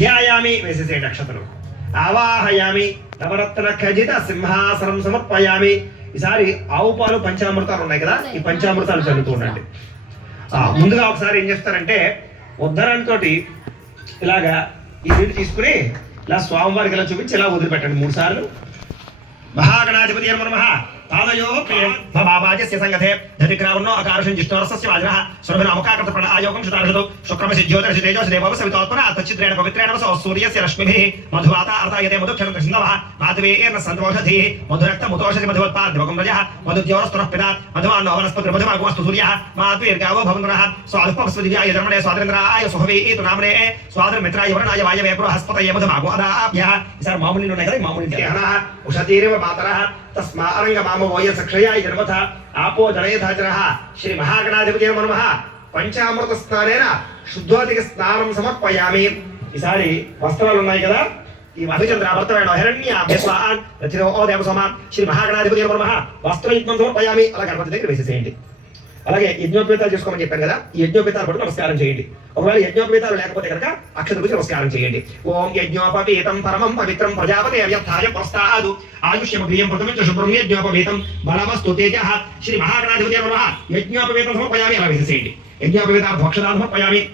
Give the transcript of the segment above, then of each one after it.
ధ్యాయామి వేసేసేయండి అక్షతలు ఆవాహయామి నవరత్న ఖజిత సింహాసనం సమర్పయామి. ఈసారి ఆవు పాలు పంచామృతాలు ఉన్నాయి కదా? ఈ పంచామృతాలు చదువుతూ ఉండండి. ముందుగా ఒకసారి ఏం చేస్తారంటే ఉద్ధరణతో ఇలాగా ఈ నీళ్ళు తీసుకుని ఇలా స్వామివారికి ఇలా చూపించి ఇలా వదిలిపెట్టండి మూడు సార్లు. మహాగణాధిపతి నమ. పాదయో బాబాజస్య సంగతే ధతిక్రావన్నో అకారుషం జిష్ణోరసస్య వాజనః సురభిన అముఖాకృత ప్రణా ఆయోగం శుతార్హతో శుక్రమసి జ్యోతిరసి తేజోసి దేవవ సవితోత్పన తచ్చిత్రేణ పవిత్రేణ వసో సూర్యస్య రశ్మిభిః. మధువాత అర్ధాయతే మధుక్షరం సింధవః మాధవేర్న సంతోషధి మధురక్త ముతోషధి మధువత్పాద్ దివకం రజః మధుజ్యోరస్తునః పితా మధుమాన్నో వనస్పతి మధుమాగుమస్తు సూర్యః. మాధ్వీర్గావో భవంతునః. స్వాదుపస్వదివ్యాయ ధర్మణే స్వాతంత్రాయ సుహవీతు నామనే స్వాతంత్ర మిత్రాయ వరణాయ వాయవే బృహస్పతయ మధుమాగు అదాభ్యః. ఈసారి మామూలు ఉన్నాయి కదా మామూలు ఉషతీరివ మాతరः. తస్మా అరంగ మామ వోయ సక్షయాయ జన్మథ ఆపో జనయథాచర శ్రీ మహాగణాధిపతి నమః పంచామృత స్నానేన శుద్ధోదిక స్నానం సమర్పయామి ఈసారి వస్త్రాలు ఉన్నాయి కదా? ఈ అభిచంద్ర భర్తమైన హిరణ్య అభ్యస్వాన్ రచితో ఓ దేవసోమాన్ శ్రీ మహాగణాధిపతి నమః. వస్త్రయుగ్మం సమర్పయామి. అలా గణపతి దగ్గర వేసేసేయండి. అలాగే యజ్ఞోపేతాలు చేసుకోమని చెప్పాను కదా ఈ యజ్ఞోపేతాలు కూడా నమస్కారం చేయండి. ఒకవేళ యజ్ఞోపేతాలు లేకపోతే కనుక అక్షత గురించి నమస్కారం చేయండి. ఓం యజ్ఞోపవీతం పరమం పవిత్రం ప్రజాపతి అవ్యర్థాయ ప్రస్తాదు. ఆయుష్యమగ్రియం ప్రథమించ శుభ్రం యజ్ఞోపవీతం. బలమస్తు తేజ. శ్రీ మహాగణాధిపతి యజ్ఞోపవేతం యజ్ఞోపవీతం సమర్పయామి అలా వేసేసేయండి. యజ్ఞోపవేత భోక్షదాన్ సమర్పయామి.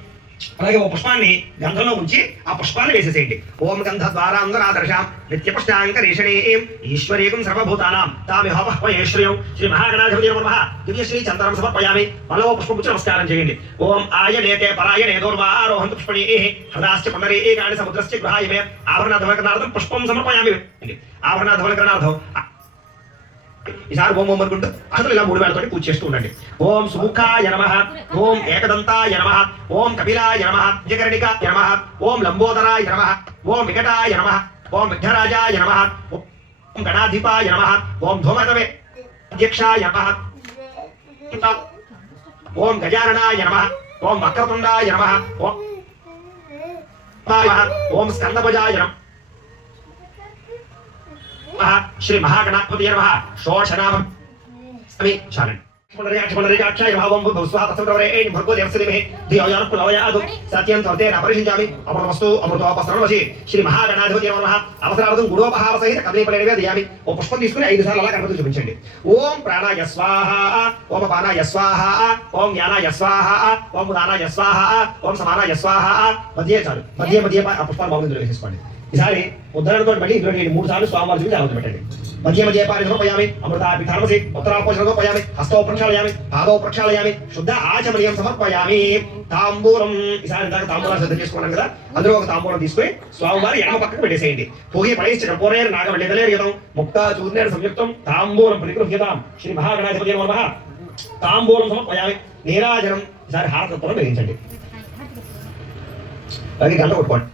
అలాగే ఓ పుష్పాన్ని గంధంలో ఉంచి ఆ పుష్పాన్ని వేసేసేయండి. ఓం గంధ ద్వారా ద్వారాంగరాదర్శాం నిత్యపుష్టాంకరీషణీం ఈశ్వరేకం సర్వభూతానాం. తామిహోపహ్వయేశ్వర్యం శ్రీ మహాగణాధిపతి నమః. దివ్యశ్రీ చంద్రం సమర్పయామి. మళ్ళీ ఓ నమస్కారం చేయండి. ఓం ఆయనేతే పరాయణే దూర్వారోహంత పుష్పణీ. హృదాశ్చ పునరే ఏకాని సముద్రస్య గృహాయమే. ఆభరణ ధవలకరణార్థం పుష్పం సమర్పయామి. ఆభరణ ధవలకరణార్థం ఈసారి ఓం ఓం అనుకుంటూ అసలు ఇలా మూడు వేలతోటి పూజ చేస్తూ ఉండండి ఓం సుముఖాయ నమ ఓం ఏకదంతాయ నమ ఓం కపిలాయ నమ జగరణికాయ నమ ఓం లంబోదరాయ నమ ఓం వికటాయ నమ ఓం విఘ్నరాజాయ నమ ఓం గణాధిపాయ నమ ఓం ధూమరవే అధ్యక్షాయ నమ ఓం గజాననాయ నమ ఓం వక్రతుండాయ నమ ఓం ఓం స్కందభుజాయ నమ త్వతే నపరిషించామి అమృతమస్తు అమృతోపసరణవసి శ్రీ మహాగణాధిపతి నమః అవసరార్థం గుణోపహార సహిత కదలీపడి నివేదయామి ఓ పుష్పం తీసుకుని ఐదు సార్లు అలా గణపతి చూపించండి। ఓం ప్రాణాయ స్వాహ ఓం అపానాయ స్వాహ ఓం జ్ఞానాయ స్వాహ ఓం ఉదానాయ స్వాహ ఓం సమానాయ స్వాహ మధ్య చాలు. మధ్య మధ్య పుష్పాలు బాగుంది ఈసారి ఉద్ధరణతో మళ్ళీ ఇందులో నేను మూడు సార్లు స్వామివారి చూపించి ఆలోచన పెట్టండి. మధ్య మధ్య పారి సమర్పయామి అమృతాపి ధర్మసి ఉత్తరాపోషణ హస్తో ప్రక్షాళయామి పాదో ప్రక్షాళయామి శుద్ధ ఆచమనీయం సమర్పయామి. తాంబూలం. ఈసారి దాకా తాంబూలం సిద్ధం చేసుకున్నాం కదా అందులో ఒక తాంబూలం తీసుకుని స్వామివారి ఎడమ పక్కకు పెట్టేసేయండి. పోగి పడేసి పోరేరు నాగవల్లిదలేర్యతం ముక్తా చూర్ణేరు సంయుక్తం తాంబూలం పరిగృహ్యతాం. శ్రీ మహాగణాధిపతి నమ. తాంబూలం సమర్పయామి. నీరాజనం. ఈసారి హారతత్వం గ్రహించండి అది గంట కొట్టుకోండి.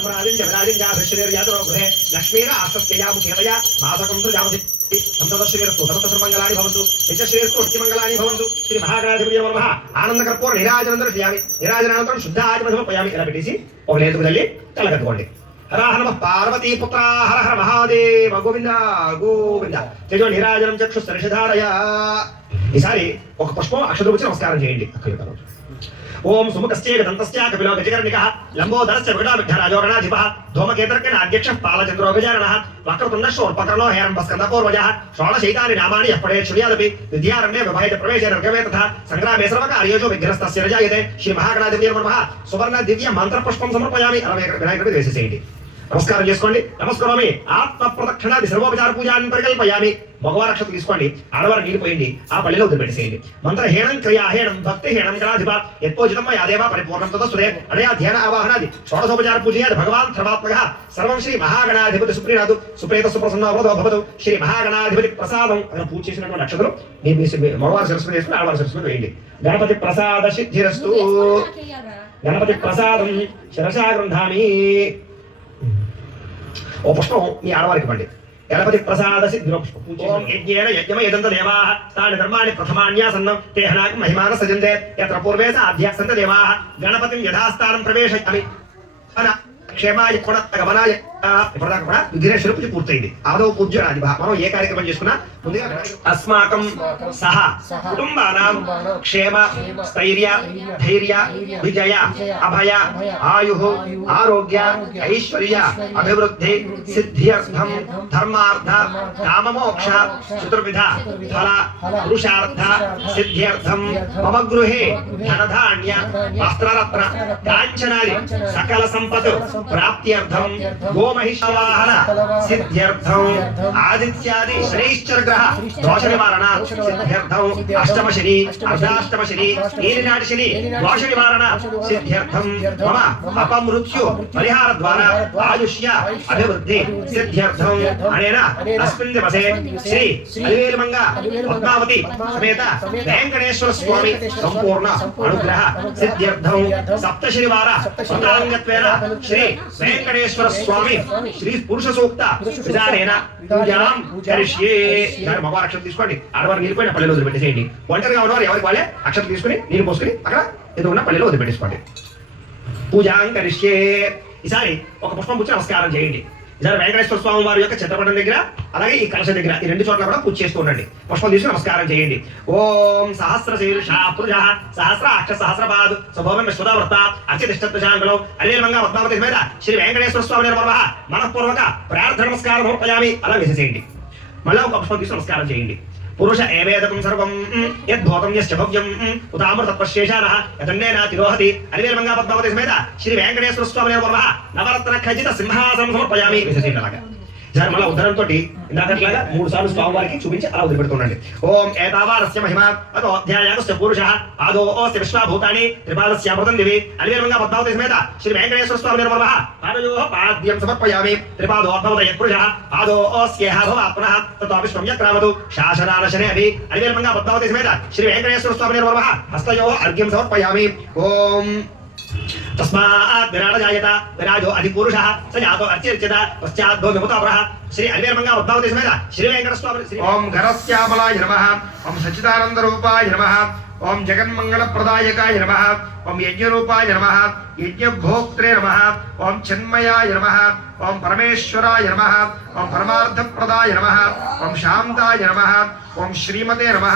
सम्राजिं जगराजिं जाभृष्णेर्यातो गृहे लक्ष्मीर आस्तस्यया मुखेतया मासकं तु जामति सप्तदश्रीरस्तु समस्तसर्वमङ्गलानि भवन्तु नित्यश्रीरस्तु नित्यमङ्गलानि भवन्तु श्री महागणाधिपति नमः ఆనందకర్పూర నిరాజనందరం చేయాలి నిరాజనానంతరం శుద్ధ ఆచమనమపయామి ఇలా పెట్టేసి ఒక లేతుకు తల్లి తెల్లగట్టుకోండి హర హర నమః పార్వతీ పుత్ర హర హర మహాదేవ గోవింద గోవింద తేజో నిరాజనం చక్షు సరిషధారయ ఈసారి ఒక పుష్పం అక్షరం వచ్చి నమస్కారం చేయండి అక్కడ ఓం సుముఖశ్చే దంతశ్చ కపిలో గజకర్ణికः లంబోదరశ్చ వికటామిఘ్నరాజోగణాధిపः ధూమకేతర్కణ అధ్యక్ష పాలచంద్రో గజాననः వక్రతుండ శోర్పకర్ణో హేరంబస్కందపూర్వజः షోడశైతాని నామాని ఎప్పుడే పఠేత్ శృణుయాదపి విద్యారణ్యే విభాయత ప్రవేశే నర్గమే తథా సంగ్రామే సర్వకార్యోజో విఘ్నస్తస్య రజాయతే శ్రీ మహాగణాధిపతి నమః సువర్ణ దివ్య మంత్రపుష్పం సమర్పయామి. అరవై వినాయకుడికి వేసేసేయండి నమస్కారం చేసుకోండి. నమస్కారమే. ఆత్మ ప్రదక్షిణాది సర్వోపచార పూజాన్ని పరికల్పయామి. మగవారి రక్షత తీసుకోండి. ఆడవారు నీళ్ళు పోయండి. ఆ పల్లెలో వదిలిపెట్టేసేయండి మంత్ర హేణం క్రియాహేణం భక్తి హేణం గణాధిప యత్పోజితం యాదేవ పరిపూర్ణం తదస్తుదే అనయా ధ్యాన ఆవాహనాది. షోడశోపచార పూజయాది భగవాన్ సర్వాత్మక సర్వం శ్రీ మహాగణాధిపతి సుప్రీనాథు సుప్రీత సుప్రసన్నవృతో భవతు. శ్రీ మహాగణాధిపతి ప్రసాదం. అక్కడ పూజ చేసినటువంటి నక్షత్రం. మీ మగవారి శిరస్సు వేసుకుని ఆడవారి శిరస్సు వేయండి. గణపతి ప్రసాద సిద్ధిరస్తు గణపతి ప్రసాదం శిరసా గృహామి ఓ పుష్పం మీ ఆడవారికి పండి. గణపతి ప్రసాద సిద్ధిరో పుష్పం. ఓం. యజ్ఞేన యజ్ఞమ యదంత దేవాః తాని ధర్మాణి ప్రథమాన్యాసన్నం. తేహనాకి మహిమాన సజంతే. యత్ర పూర్వే సాధ్యాసంత దేవాః. గణపతిం యథాస్థానం ప్రవేశయామి క్షేమాయ గుణ గమనాయ ఇప్పటిదాకా కూడా విఘ్నేశ్వర పూజ పూర్తయింది ఆదవ పూజ్యాది మనం ఏ కార్యక్రమం చేసుకున్నా ముందుగా అస్మాకం సహ కుటుంబానాం క్షేమ స్థైర్య ధైర్య విజయ అభయ ఆయు ఆరోగ్య ఐశ్వర్య అభివృద్ధి సిద్ధ్యర్థం ధర్మార్థ కామమోక్ష చతుర్విధ ఫల పురుషార్థ సిద్ధ్యర్థం మమ గృహే ధనధాన్య వస్త్రరత్న కాంచనాది సకల సంపత్ ప్రాప్త్యర్థం గో సిద్ధ్యర్థం ఆదిత్యాది శనైశ్చర గ్రహ దోష నివారణ సిద్ధ్యర్థం అష్టమ శని అర్ధాష్టమ శని ఏలినాటి శని దోష నివారణ సిద్ధ్యర్థం మమ అపమృత్యు పరిహార ద్వారా ఆయుష్య అభివృద్ధి సిద్ధ్యర్థం అనేన అస్మిన్ దివసే శ్రీ అలివేలుమంగ పద్మావతి సమేత వెంకటేశ్వర స్వామి సంపూర్ణ అనుగ్రహ సిద్ధ్యర్థం సప్త శనివార స్వతాంగత్వేన శ్రీ వెంకటేశ్వర స్వామి శ్రీ పురుష సూక్త. విధానేన పూజాం కరిష్యే. దాని మగవారు అక్షరం తీసుకోండి. ఆడవారు నీళ్ళు పోయిన పల్లెలో వదిలిపెట్టేసేయండి. ఒంటరిగా ఉన్నవారు ఎవరికి వాళ్ళే? అక్షరం తీసుకుని నీళ్ళు పోసుకుని అక్కడ ఏదో ఉన్న పల్లెలో వదిలిపెట్టేసుకోండి. పూజాం కరిష్యే. ఈసారి ఒక పుష్పం పుచ్చి నమస్కారం చేయండి. ఇలా వెంకటేశ్వర స్వామి వారి యొక్క చిత్రపటం దగ్గర అలాగే ఈ కలశ దగ్గర ఈ రెండు చోట్ల కూడా పూజ చేస్తూ ఉండండి. పుష్పం తీసుకుని నమస్కారం చేయండి. ఓం సహస్ర శీర్ష పురుష సహస్ర అక్ష సహస్రపాద్ శుభోమం విశ్వదావృత అర్చితిష్టశాంగులం అనిర్మంగా పద్మావతి మీద శ్రీ వెంకటేశ్వర స్వామి నిర్మల మనఃపూర్వక ప్రార్థన నమస్కారం సమర్పయామి అలా వేసేసేయండి మళ్ళీ ఒక పుష్పం తీసుకుని నమస్కారం చేయండి. పురుష ఏవేదకం సర్వం యద్భూతం యశ్చ భవ్యం ఉతామృతత్వశేషాన యదన్నేన తిరోహతి అనివేర్మంగా పద్మావతి సమేత శ్రీ వెంకటేశ్వర స్వామి నవరత్న ఖచ్చిత సింహాసనం సమర్పయామి విశేషించలాగా దాని మళ్ళీ ఉద్ధరణతో ఇందాకట్లాగా మూడు సార్లు స్వామి వారికి చూపించి అలా వదిలిపెడుతుండండి. ఓం ఏతావారస్య మహిమ అదో అధ్యాయాగస్య పురుష ఆదో ఓస్య విశ్వాభూతాని త్రిపాదస్య అమృతం దివి. అలివేర్మంగా పద్మావతి సమేత శ్రీ వెంకటేశ్వర స్వామి నిర్మల పాదయో పాద్యం సమర్పయామి. త్రిపాదోద్భవత యత్పురుష ఆదో ఓస్యేహ భవాత్మనః తతో విశ్వమ్యక్రామతు శాసనానశనే అవి అలివేర్మంగా పద్మావతి సమేత శ్రీ వెంకటేశ్వర స్వామి నిర్మల హస్తయో అర్ఘ్యం సమర్పయామి. ఓం తస్మాత్ విరాట జాయత విరాజో అధిపురుషः స జాతో అర్చిర్చిత పశ్చాద్భో విముతాపరः శ్రీ అలివేర్మంగా ఉద్భవతి సమేత శ్రీ వెంకట స్వామి శ్రీ ఓం ఘరశ్యామలాయ నమః. ఓం సచ్చిదానంద రూపాయ నమః. ఓం యజ్ఞరూపాయ నమ యజ్ఞభోక్త్రే నమ ఓం చిన్మయాయ నమ ఓం పరమేశ్వరాయ నమ ఓం పరమార్థప్రదాయ నమ ఓం శాంతాయ నమ ఓం శ్రీమతే నమ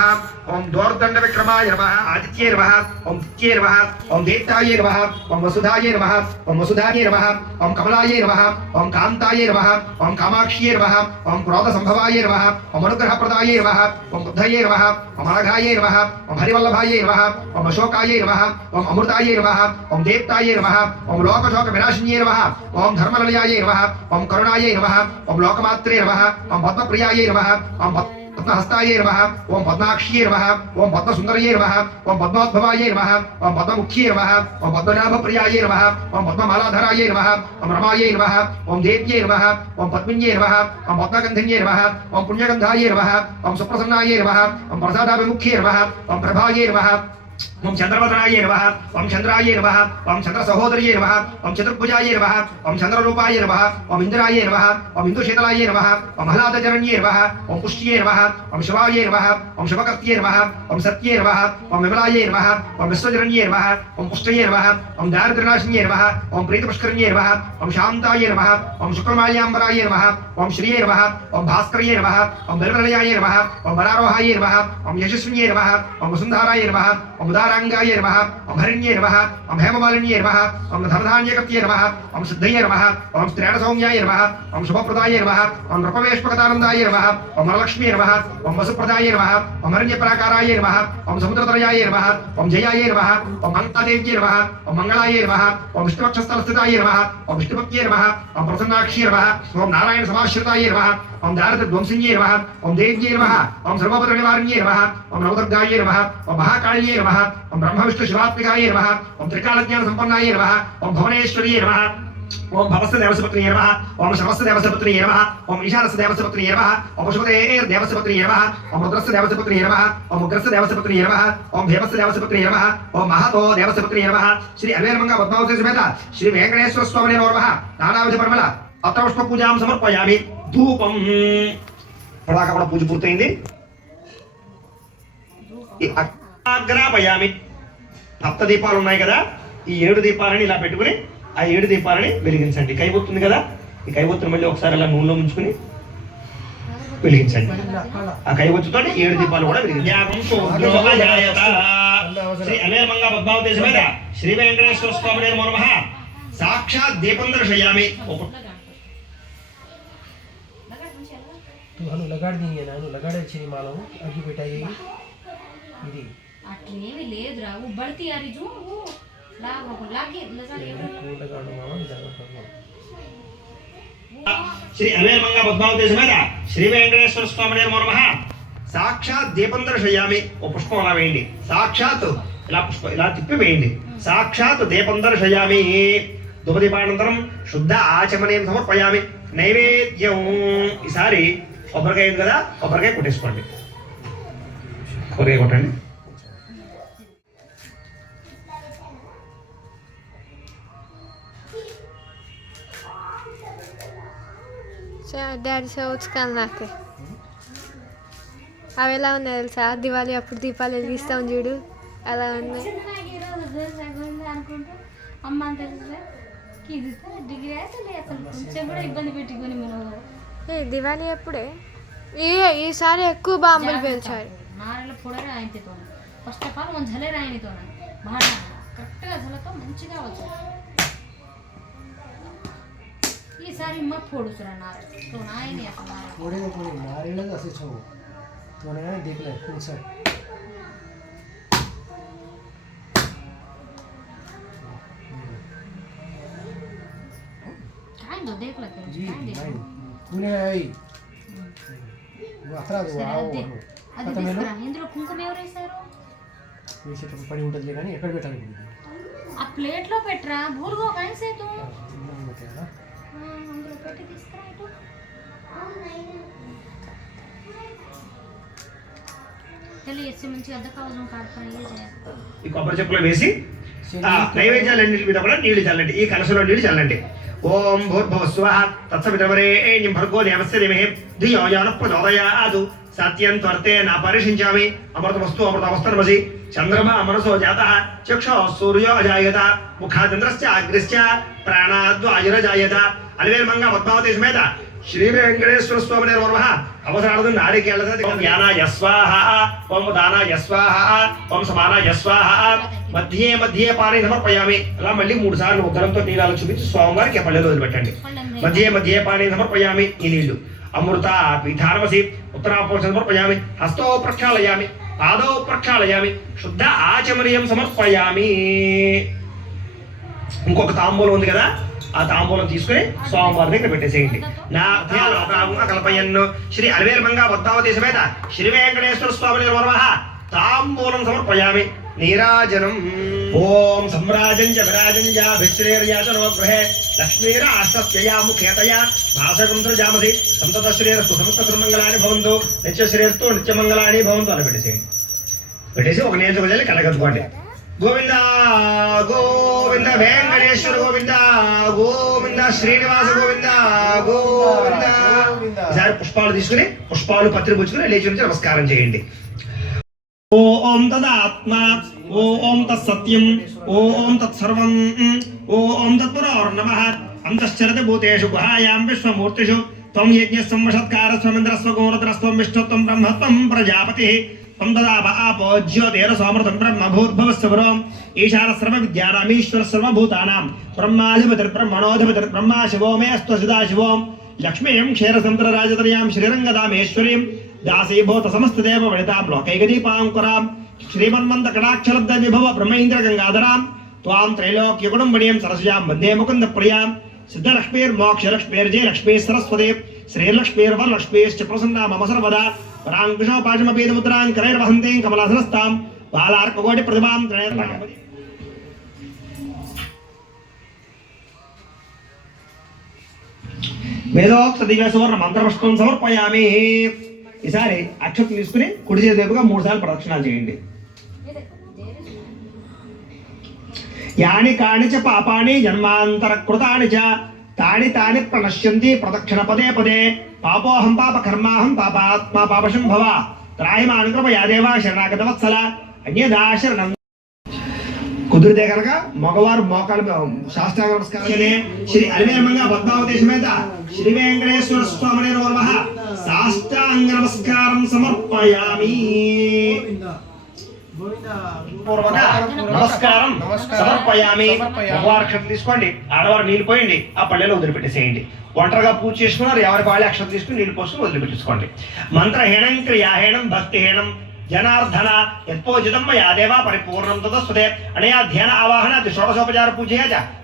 ఓం దోర్దండ విక్రమాయ నమ ఆదిత్యే నమ ఓం నిత్యే నమ ఓం దేత్తాయే నమ ఓం వసుధాయే నమ ఓం వసుధాయే నమ ఓం కమలాయే నమ ఓం కాంతాయే నమ ఓం కామాక్ష్యే నమ ఓం క్రోధ సంభవాయే నమ ఓం అనుగ్రహప్రదాయే నమ ఓం బుద్ధయే నమ ఓం అనఘాయే నమ ఓం హరివల్లభాయే నమ ఓం అశోకాయే నమ ఓం అమృతాయే నమః ఓం దేప్తాయే నమః ఓం లోకశోక వినాశిన్యే నమః ఓం ధర్మలయాయే నమః ఓం కరుణాయే నమః ఓం లోకమాత్రే నమః ఓం పద్మప్రియాయే నమః ఓం పద్మ పద్మహస్తాయే నమః ఓం పద్మాక్ష్యే నమః ఓం పద్మసుందరయే నమః ఓం పద్మోద్భవాయే నమః ఓం పద్మముఖ్యే నమః ఓం పద్మనాభప్రియాయే నమః ఓం పద్మమాలాధరాయే నమః ఓం రమాయే నమః ఓం దేవ్యే నమః ఓం పద్మిన్యే నమః ఓం పద్మగంధన్యే నమః ఓం పుణ్యగంధాయే నమః ఓం సుప్రసన్నాయే నమః ఓం ప్రసాదాభిముఖ్యే నమః ఓం ప్రభాయే నమః ఓం చంద్రవదనాయ నమః ఓం చంద్రాయ నమః ఓం చంద్ర సహోదర్యే నమః ఓం చతుర్భుజాయ నమః ఓం చంద్రరూపాయ నమః ఓం ఇంద్రాయ నమః ఓం ఇందుశీతలాయ నమః ఓం ఆహ్లాదజరణ్యే నమః ఓం పుష్ట్యే నమః ఓం శివాయ నమః ఓం శుభకర్త్యే నమః ఓం సత్యే నమః ఓం విమలాయ నమః ఓం విశ్వజరణ్యే నమః ఓం పుష్టయే నమః ఓం దారిద్ర్యనాశిన్యే నమః ఓం ప్రీతపుష్కరిణ్యే నమః ఓం శాంతాయ నమః ఓం శుక్రమాల్యాంబరాయ నమః ఓం శ్రియే నమః ఓం భాస్కర్యే నమః ఓం బలవలయాయ నమః ఓం వరారోహాయ నమః ఓం యశస్విన్యే నమః ఓం వసుంధారాయ నమః ఓం ఉదా ఉదారాంగాయ నమ అభరణ్యే నమ నమః ఓం హేమమాలిన్యే నమః ఓం ధనధాన్యకర్త్యే నమ ఓం సిద్ధయ్యే నమ ఓం స్త్రేణ సౌమ్యాయ నమః ఓం శుభప్రదాయ నమ ఓం నృపవేష్పకతానందాయ నమ ఓం వరలక్ష్మీ నమః ఓం వసుప్రదాయ నమ ఓం అరణ్యపరాకారాయ నమః ఓం సముద్రతరయాయ నమ ఓం జయాయ నమ ఓం మంగళాదేవ్యే నమ ఓం మంగళాయ నమ ఓం విష్ణుపక్షస్థలస్థితాయ నమ ఓం విష్ణుపత్యే నమ ఓం ప్రసన్నాక్షీ నమ ఓం నారాయణ సమాశ్రితాయ నమ ఓం దారిద్ర్య నమ ఓం దేవ్యే నమ ఓం సర్వపద నివారణ్యే నమ ఓం నవదుర్గాయ నమ ఓం మహాకాళ్యే నమ ఓం బ్రహ్మవిష్ణు శివాత్మికాయ నమ ఓం త్రికాలజ్ఞాన సంపన్నాయ నమ ఓం భువనేశ్వర్యే నమ ఓం భవస్య దేవసపత్ని నమ ఓం శవస్య దేవసపత్ని నమ ఓం ఈశానస్య దేవసపత్ని నమ ఓం పశుపతేర్ దేవసపత్ని నమ ఓం రుద్రస్య దేవసపత్ని నమ ఓం ఉగ్రస్య దేవసపత్ని నమ ఓం భీమస్య దేవసపత్ని నమ ఓం మహతో దేవసపత్ని నమ శ్రీ అవేరమంగా పద్మావతి సమేత శ్రీ వెంకటేశ్వర స్వామి నమ నానావిధ పరమల అత్రపుష్ప పూజాం సమర్పయామి ధూపం ఇప్పటిదాకా కూడా పూజ పూర్తయింది ఈ అగ్రాపయామి సప్త దీపాలు ఉన్నాయి కదా ఈ ఏడు దీపాలని ఇలా పెట్టుకుని ఆ ఏడు దీపాలని వెలిగించండి కైపోతుంది కదా ఈ కైవత్తును మళ్ళీ ఒకసారి అలా నూనెలో ముంచుకుని వెలిగించండి ఆ కైవత్తుతో ఏడు దీపాలు కూడా వెలిగించాం శ్రీ అమేమంగా పద్మావతి సమేత శ్రీ వెంకటేశ్వర స్వామి నమ సాక్షాత్ దీపం దర్శయామి ఒక तू हनु लगाड़ दी है ना हनु लगाड़े छिरी मालो अगी बेटा ये ఇది అట్లేమి లేదురా. ఉబ్బడితే యారి జూ లాగ లాగే శ్రీ అమేమంగా పద్మావతి సమేత శ్రీ వెంకటేశ్వర స్వామి నమ సాక్షాత్ దీపం దర్శయామి. ఓ పుష్పం అలా వేయండి. సాక్షాత్ ఇలా పుష్పం ఇలా తిప్పి వేయండి. సాక్షాత్ దీపం దర్శయామి. ధూపదీపానంతరం శుద్ధ ఆచమనీయం సమర్పయామి. నైవేద్యం. ఈసారి కొబ్బరికాయ కదా కొబ్బరికాయ కొట్టేసుకోండి. కొబ్బరికాయ కొట్టండి. డాడీ షోక్స్ కానీ నాకు అవి ఎలా ఉన్నాయి తెలుసా దివాళీ అప్పుడు దీపాలు వెలిగిస్తాం చూడు అలా ఉన్నాయి ఏ దివాళీ ఎప్పుడే ఈసారి ఎక్కువ బాంబులు పెంచారు ఫస్ట్ ఆఫ్ ఆల్ మంచి కరెక్ట్గా మంచిగా ఈసారి మా పొడుచురా నారెల తో నాయని అసలు నారెల कोड़े को कोड़े नारियल असे छो तो ने देख ले कौन सा కాయందో దేఖలకే जी కాయందో नहीं तूने आई वो अतरा दो आओ అది తీసుకురా ఇందులో కుంకుమ ఎవరు వేశారు नीचे तो पड़ी ఉంటుంది కానీ ఎక్కడ పెట్టాలి ఇప్పుడు ఇది? ఆ ప్లేట్లో పెట్టరా భూలుగో కైసేతు ఆ, ఈ కొబ్బరి చెప్పులు వేసి నైవేద్యాలన్నిటి మీద కూడా నీళ్ళు చల్లండి. ఈ కలశంలో నీళ్ళు చల్లండి. ఓం భూర్భువస్వ తత్సవితమరేణ్యం భర్గో దేవస్య ధిమహి ధియో యాన ప్రచోదయాదు. సత్యం త్వర్తే నా పరిషించామి అమృత వస్తు అమృత వస్తనమసి. చంద్రమ మనసో జాత. చక్షో సూర్యో అజాయత ముఖాచంద్రశ్చ అగ్నిశ్చ. ప్రాణాద్వాయురజాయత అలివేల్మంగా పద్మావతి సమేత శ్రీ వెంకటేశ్వర స్వామి నిర్వహ అవసరాలు నారికేళ జ్ఞాన యస్వాహ ఓం దాన యస్వాహ ఓం సమాన యస్వాహ మధ్యే మధ్యే పాని సమర్పయామి. అలా మళ్ళీ మూడు సార్లు ఉత్తరంతో నీళ్ళలో చూపించి స్వామివారికి పళ్ళెలు వదిలిపెట్టండి మధ్యే మధ్యే పాని సమర్పయామి ఈ నీళ్ళు. అమృత పీఠానమసి ఉత్తరాపోషణ సమర్పయామి. హస్తో ప్రక్షాళయామి. పాదో ప్రక్షాళయామి. శుద్ధ ఆచమనీయం సమర్పయామి. ఇంకొక తాంబూలం ఉంది కదా? ఆ తాంబూలం తీసుకుని స్వామివారి దగ్గర పెట్టేసేయండి. నా ధ్యాన కల్పయన్ను శ్రీ అలవేర్మంగా పద్మావతి సమేత శ్రీ వెంకటేశ్వర స్వామి నిర్వహ తాంబూలం సమర్పయామి. నీరాజనం. ఓం సమ్రాజం చ విరాజం చ విశ్రేర్యాచనో గృహే. లక్ష్మీరాష్టస్యయా ముఖేతయా భాషకం సృజామసి. సంతత శ్రేరస్తు సమస్త సన్మంగళాని భవంతు. నిత్య శ్రేరస్తు నిత్యమంగళాని భవంతు అని పెట్టేసేయండి. పెట్టేసి ఒక నియోజకవర్గాన్ని కలగట్టుకోండి గోవింద గోవింద వెంకటేశ్వర గోవింద గోవింద శ్రీనివాస గోవింద గోవింద. ఈసారి పుష్పాలు తీసుకుని పుష్పాలు పత్రి పుచ్చుకుని లేచి నుంచి నమస్కారం చేయండి. ఓం తదాత్మ ఓం తత్సత్యం ఓం తత్సర్వం ఓం తత్పురోర్నమ అంతశ్చరతి భూతేషు గుహాయాం విశ్వమూర్తిషు. త్వం యజ్ఞ సంవషత్కార స్వమింద్రస్వ గోరద్రస్వం విష్ణుత్వం బ్రహ్మత్వం ప్రజాపతి. త్వం ఆపో జ్యోతిర సోమృతం బ్రహ్మ భూర్భవస్వరం ఈశాన సర్వ విద్యా రామేశ్వర సర్వభూతానాం బ్రహ్మాధిపతిర్ బ్రహ్మణోధిపతిర్ బ్రహ్మా శివో మే అస్త్వ సదా శివోం లక్ష్మీం క్షీరసముద్ర రాజతనయాం శ్రీరంగదామేశ్వరీం దాసీభూత సమస్తదేవ వనితాం లోకైకదీపాంకురాం శ్రీమన్మంత కటాక్షలబ్ద విభవ బ్రహ్మేంద్ర గంగాధరాం త్వాం త్రైలోక్య కుటుంబిణీం సరస్యాం వందే ముకుంద ప్రియాం సిద్ధలక్ష్మీర్మోక్షలక్ష్మీర్జయ లక్ష్మీ సరస్వతి శ్రీలక్ష్మీర్వరలక్ష్మీశ్చ ప్రసన్నా మమ సర్వదా పరాంకుశోపాశమపీతముద్రాం కరైర్వహంతీం కమలాసనస్తాం బాలార్కకోటి ప్రతిభాం త్రైర్వహం వేదోక్త దివ్య సువర్ణ మంత్రపుష్పం సమర్పయామి ఈసారి అక్షత్ తీసుకుని కుడి చేతి వైపుగా మూడు సార్లు ప్రదక్షిణాలు చేయండి। యాని కాని చ పాపాని జన్మాంతర కృతాని చ తాని తాని ప్రణశ్యంతి ప్రదక్షిణ పదే పదే. పాపోహం పాప కర్మాహం పాపాత్మా పాపశం భవ త్రాహిమాన్ కృపయా దేవా శరణాగత వత్సల అన్యదా కుదిరితే కనుక మగవారు మోకాలు శాస్త్రాంగ నమస్కారం శ్రీ అరివేమంగా పద్మావతి సమేత శ్రీ వెంకటేశ్వర స్వామి నమ. సాష్టాంగ నమస్కారం సమర్పయామి. నమస్కారం. సమర్పయామి. అక్షరం తీసుకోండి. ఆడవారు నీళ్ళు పోయండి. ఆ పల్లెలో వదిలిపెట్టేసేయండి. ఒంటరిగా పూజ చేసుకున్నారు. ఎవరి వాళ్ళే అక్షరం తీసుకుని నీళ్ళు పోసుకుని వదిలిపెట్టేసుకోండి. మంత్రహీనం క్రియాహీనం భక్తిహీనం. జనార్దన యత్పోజితం మయా దేవా పరిపూర్ణం తదస్వదే అనయా ధ్యాన ఆవాహన షోడశోపచార పూజయ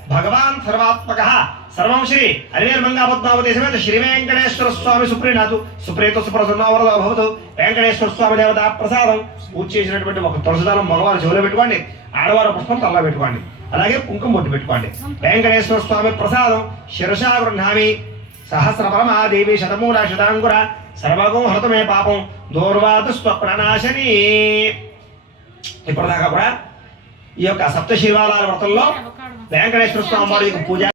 భగవాన్ సర్వాత్మక. సర్వం శ్రీ అరివేర్మంగా పద్మావతి సమేత శ్రీ వెంకటేశ్వర స్వామి సుప్రీనాథు సుప్రీత సుప్రసన్నవరద భవతు. వెంకటేశ్వర స్వామి దేవత ప్రసాదం పూజ చేసినటువంటి ఒక తులసిదానం మగవారు చెవులో పెట్టుకోండి ఆడవారు పుష్పం తల్ల పెట్టుకోండి అలాగే కుంకుమ బొట్టు పెట్టుకోండి. వెంకటేశ్వర స్వామి ప్రసాదం శిరసా గృహామి సహస్రపరమాదేవి శతమూల శతాంకుర సర్వగం హరతమే పాపం దూర్వాత స్వప్రనాశని ఇప్పటిదాకా కూడా ఈ యొక్క సప్త శివాలయాల వ్రతంలో వెంకటేశ్వర స్వామి వారి యొక్క పూజ